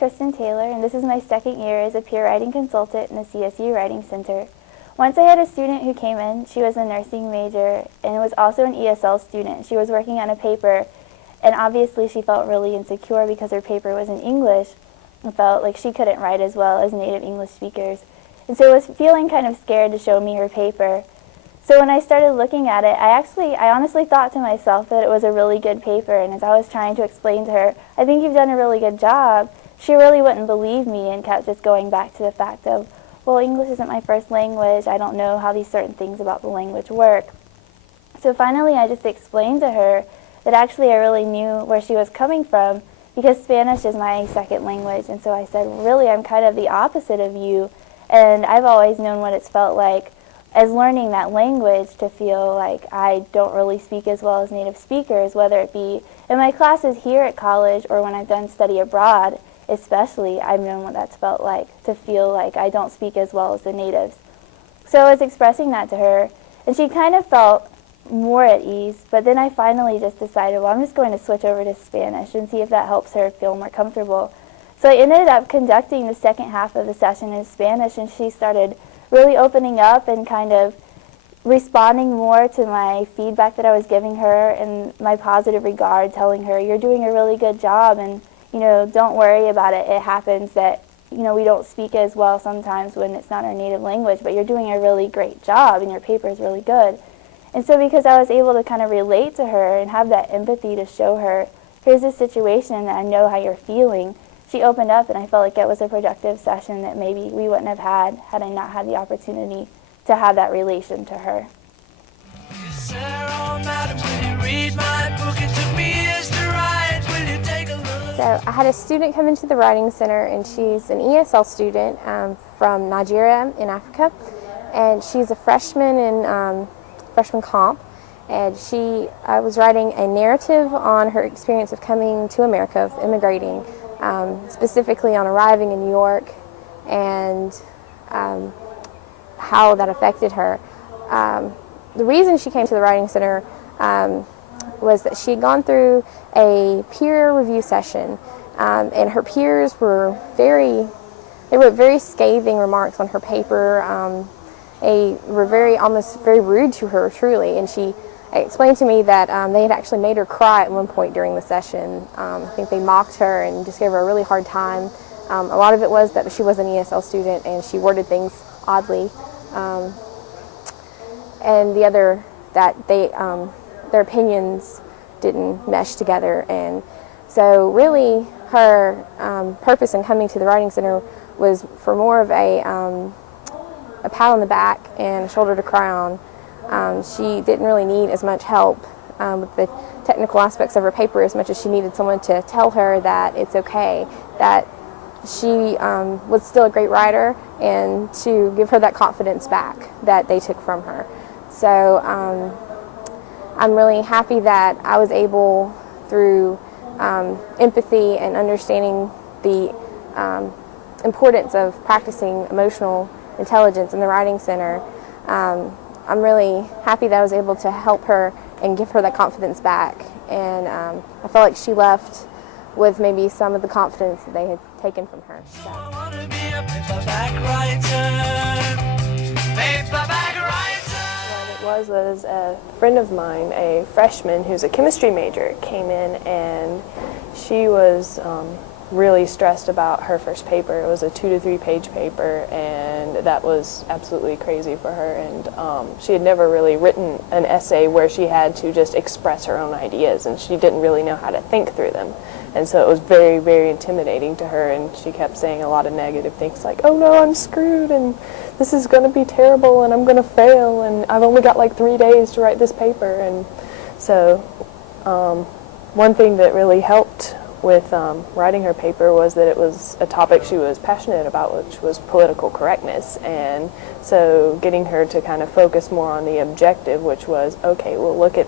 Kristen Taylor, and this is my second year as a peer writing consultant in the CSU Writing Center. Once I had a student who came in. She was a nursing major and was also an ESL student. She was working on a paper, and obviously she felt really insecure because her paper was in English and felt like she couldn't write as well as native English speakers. And so was feeling kind of scared to show me her paper. So when I started looking at it, I honestly thought to myself that it was a really good paper, and as I was trying to explain to her, I think you've done a really good job, she really wouldn't believe me and kept just going back to the fact of, well, English isn't my first language, I don't know how these certain things about the language work. So finally I just explained to her that actually I really knew where she was coming from because Spanish is my second language, and so I said, really, I'm kind of the opposite of you, and I've always known what it's felt like as learning that language to feel like I don't really speak as well as native speakers, whether it be in my classes here at college or when I've done study abroad, especially, I've known what that's felt like, to feel like I don't speak as well as the natives. So I was expressing that to her, and she kind of felt more at ease, but then I finally just decided, well, I'm just going to switch over to Spanish and see if that helps her feel more comfortable. So I ended up conducting the second half of the session in Spanish, and she started really opening up and kind of responding more to my feedback that I was giving her and my positive regard, telling her, you're doing a really good job, and don't worry about it. It happens that we don't speak as well sometimes when it's not our native language, but you're doing a really great job and your paper is really good. And so because I was able to kind of relate to her and have that empathy to show her, here's a situation and I know how you're feeling, she opened up, and I felt like it was a productive session that maybe we wouldn't have had I not had the opportunity to have that relation to her. So I had a student come into the Writing Center, and she's an ESL student from Nigeria in Africa, and she's a freshman in freshman comp, and I was writing a narrative on her experience of coming to America, of immigrating, specifically on arriving in New York and how that affected her. The reason she came to the Writing Center was that she had gone through a peer review session, and her peers were they wrote very scathing remarks on her paper. They were almost very rude to her, truly, and she explained to me that they had actually made her cry at one point during the session. I think they mocked her and just gave her a really hard time. A lot of it was that she was an ESL student and she worded things oddly. And the other, that their opinions didn't mesh together. And so really her purpose in coming to the Writing Center was for more of a pat on the back and a shoulder to cry on. She didn't really need as much help with the technical aspects of her paper as much as she needed someone to tell her that it's okay, that she was still a great writer, and to give her that confidence back that they took from her. So I'm really happy that I was able, through empathy and understanding the importance of practicing emotional intelligence in the Writing Center, I'm really happy that I was able to help her and give her that confidence back. And I felt like she left with maybe some of the confidence that they had taken from her. So. What it was a friend of mine, a freshman who's a chemistry major, came in, and she was really stressed about her first paper. It was a 2 to 3 page paper, and that was absolutely crazy for her. And she had never really written an essay where she had to just express her own ideas, and she didn't really know how to think through them. And so it was very, very intimidating to her, and she kept saying a lot of negative things like, oh no, I'm screwed, and this is going to be terrible, and I'm going to fail, and I've only got like 3 days to write this paper. And so one thing that really helped with writing her paper was that it was a topic she was passionate about, which was political correctness. And so getting her to kind of focus more on the objective, which was, okay, well, look at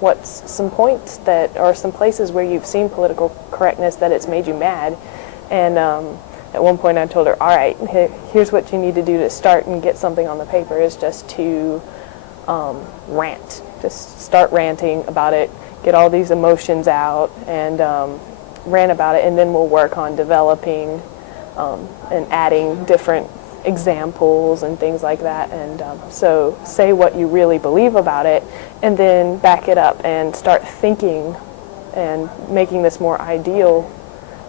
what's some points that are some places where you've seen political correctness that it's made you mad. And at one point I told her, all right, here's what you need to do to start and get something on the paper, is just to rant. Just start ranting about it, get all these emotions out, and rant about it, and then we'll work on developing and adding different examples and things like that. And so say what you really believe about it, and then back it up and start thinking and making this more ideal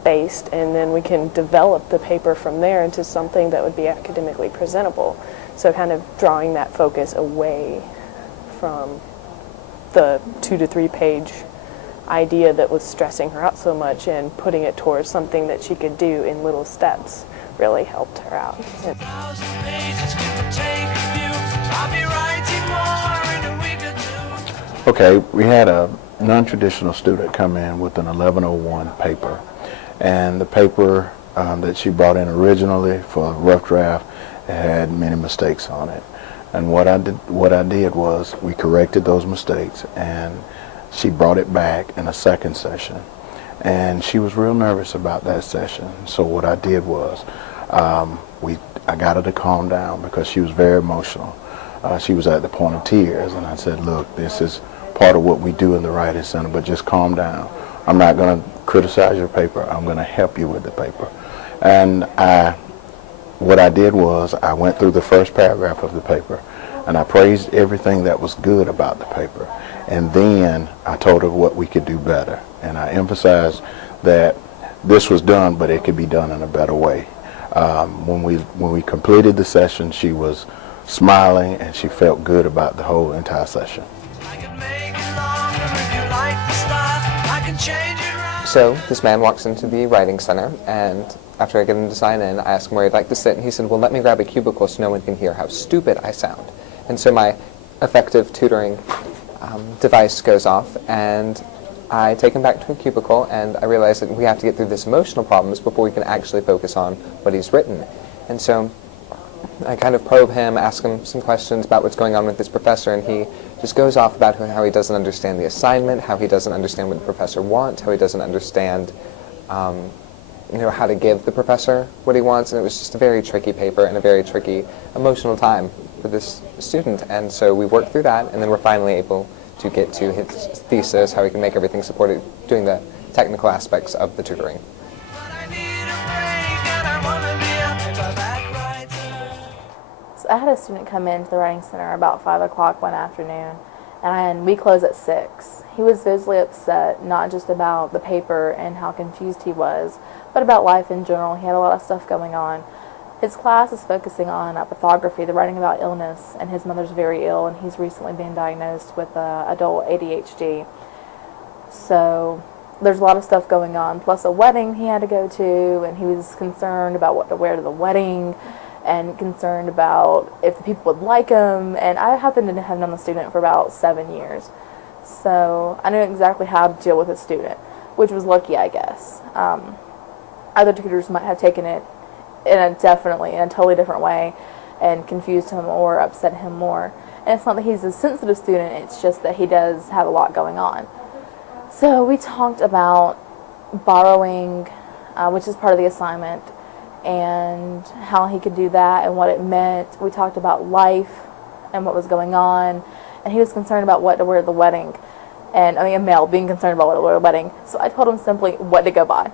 based, and then we can develop the paper from there into something that would be academically presentable. So kind of drawing that focus away from the 2 to 3 page idea that was stressing her out so much, and putting it towards something that she could do in little steps really helped her out. Okay, we had a non-traditional student come in with an 1101 paper, and the paper that she brought in originally for a rough draft had many mistakes on it. And what I did was we corrected those mistakes, and she brought it back in a second session, and she was real nervous about that session. So what I did was I got her to calm down because she was very emotional. She was at the point of tears, and I said, look, this is part of what we do in the Writing Center, but just calm down. I'm not going to criticize your paper. I'm going to help you with the paper. And what I did was I went through the first paragraph of the paper, and I praised everything that was good about the paper. And then I told her what we could do better. And I emphasized that this was done, but it could be done in a better way. When we completed the session, she was smiling, and she felt good about the whole entire session. So this man walks into the Writing Center, and after I get him to sign in, I ask him where he'd like to sit, and he said, well, let me grab a cubicle so no one can hear how stupid I sound. And so my affective tutoring device goes off, and I take him back to a cubicle, and I realize that we have to get through this emotional problems before we can actually focus on what he's written. And so I kind of probe him, ask him some questions about what's going on with his professor, and he just goes off about how he doesn't understand the assignment, how he doesn't understand what the professor wants, how he doesn't understand how to give the professor what he wants. And it was just a very tricky paper and a very tricky emotional time for this student. And so we worked through that, and then we're finally able to get to his thesis, how he can make everything supported, doing the technical aspects of the tutoring. So I had a student come into the Writing Center about 5 o'clock one afternoon, and we closed at 6. He was visibly upset, not just about the paper and how confused he was, but about life in general. He had a lot of stuff going on. His class is focusing on pathography. They're writing about illness, and his mother's very ill, and he's recently been diagnosed with adult ADHD. So there's a lot of stuff going on, plus a wedding he had to go to, and he was concerned about what to wear to the wedding, and concerned about if the people would like him. And I happened to have known the student for about 7 years, so I knew exactly how to deal with a student, which was lucky, I guess. Other tutors might have taken it definitely in a totally different way and confused him or upset him more. And it's not that he's a sensitive student, it's just that he does have a lot going on. So we talked about borrowing, which is part of the assignment, and how he could do that and what it meant. We talked about life and what was going on, and he was concerned about what to wear at the wedding. And I mean, a male being concerned about what to wear at the wedding. So I told him simply what to go buy.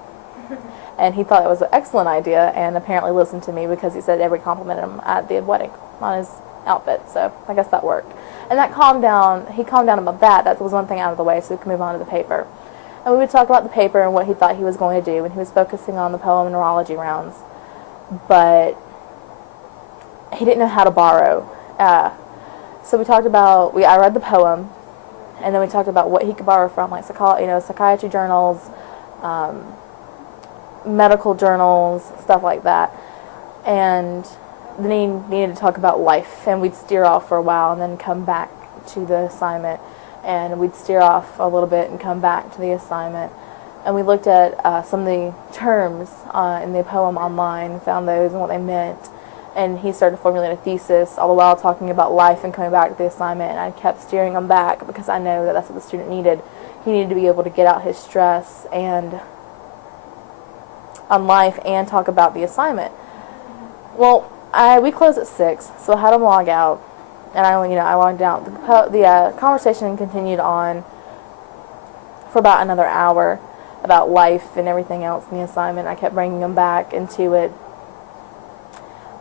And he thought it was an excellent idea, and apparently listened to me, because he said every complimented him at the wedding on his outfit. So I guess that worked. And that calmed down. He calmed down about that. That was one thing out of the way, so we could move on to the paper. And we would talk about the paper and what he thought he was going to do, and he was focusing on the poem neurology rounds. But he didn't know how to borrow. So we talked about, I read the poem, and then we talked about what he could borrow from, like psychiatry journals, medical journals, stuff like that. And then he needed to talk about life, and we'd steer off for a while and then come back to the assignment, and we'd steer off a little bit and come back to the assignment. And we looked at some of the terms in the poem online, found those and what they meant, and he started to formulate a thesis, all the while talking about life and coming back to the assignment. And I kept steering him back because I know that that's what the student needed. He needed to be able to get out his stress and on life and talk about the assignment. Well, we closed at 6, so I had him log out, and I logged out. The conversation continued on for about another hour, about life and everything else in the assignment. I kept bringing him back into it.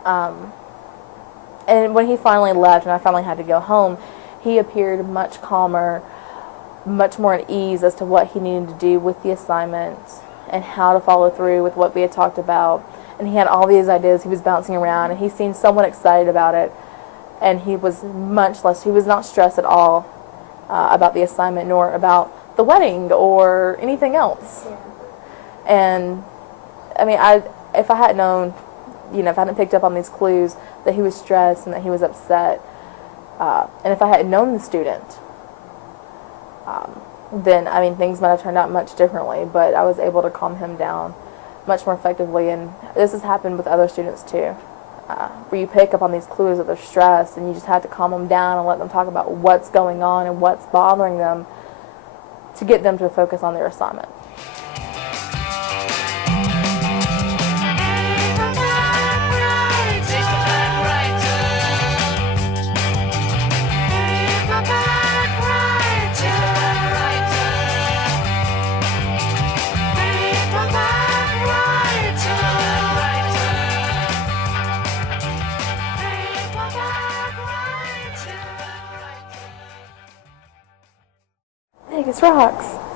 And when he finally left and I finally had to go home, he appeared much calmer, much more at ease as to what he needed to do with the assignment and how to follow through with what we had talked about. And he had all these ideas he was bouncing around, and he seemed somewhat excited about it. And he was much less, he was not stressed at all about the assignment nor about the wedding or anything else. Yeah. And I mean, if I had known, if I hadn't picked up on these clues that he was stressed and that he was upset, and if I had known the student, then I mean things might have turned out much differently. But I was able to calm him down much more effectively, and this has happened with other students too, where you pick up on these clues that they're stressed, and you just have to calm them down and let them talk about what's going on and what's bothering them to get them to focus on their assignment. Vegas rocks.